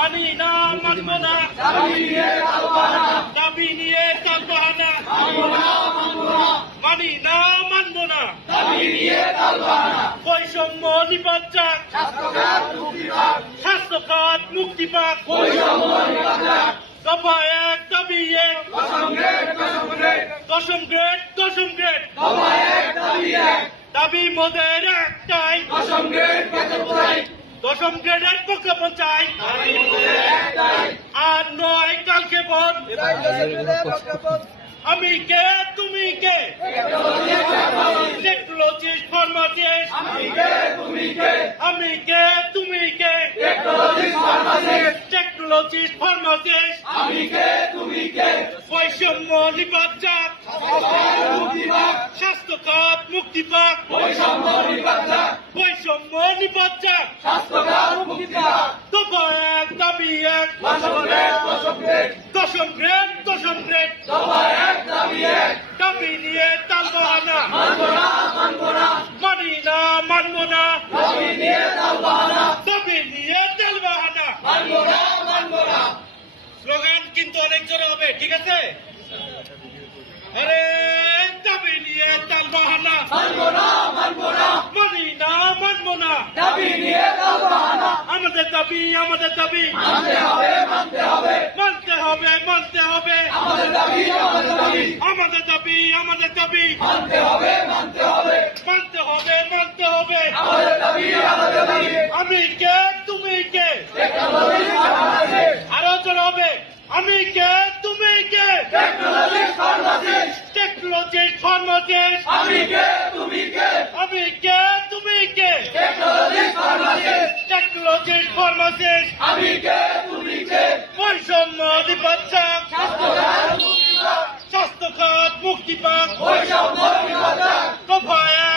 মানি না মানব না। দাবি নিয়ে তালবাহানা মানি না মানব না। বৈষম্য নিপাচার স্বাস্থ্য খাত মুক্তি পাক। দফা এক দাবি এক দশম গ্রেড দশম গ্রেড। দাবি মোদের একটাই। দশম গ্রেডের পক্ষে পঞ্চায়েত আর নয়, কালকে বন্ধ আমি কে, তুমি কে? টেকনোলজিস্ট ফার্মাসিস্ট আমি কে, তুমি কে? টেকনোলজিস্ট ফার্মাসিস্ট বৈষম্য নিপাচার স্বাস্থ্য খাত, মুক্তি পাক। বৈষম্য নিপাচার দফা এক দাবি এক। দশম গ্রেড দশম গ্রেড দাবি নিয়ে তাল বাহানা মানি না মানব না। দাবি নিয়ে তাল বাহানা স্লোগান কিন্তু অনেক জোরে হবে ঠিক আছে আরে দাবি নিয়ে তাল বাহানা মানি না না। আমাদের দাবি আমাদের দাবি। মানতে হবে মানতে হবে। আমাদের দাবি আমাদের দাবি। মানতে হবে মানতে হবে। আমি কে তুমি কে? আরও জন হবে। আমি কে তুমি কে? টেকনোলজি ফার্মাসিস্ট আমি কে তুমি কে টেকনোলজি ফার্মাসিস্ট বৈষম্য নিপাচার স্বাস্থ্য খাত মুক্তি পাক।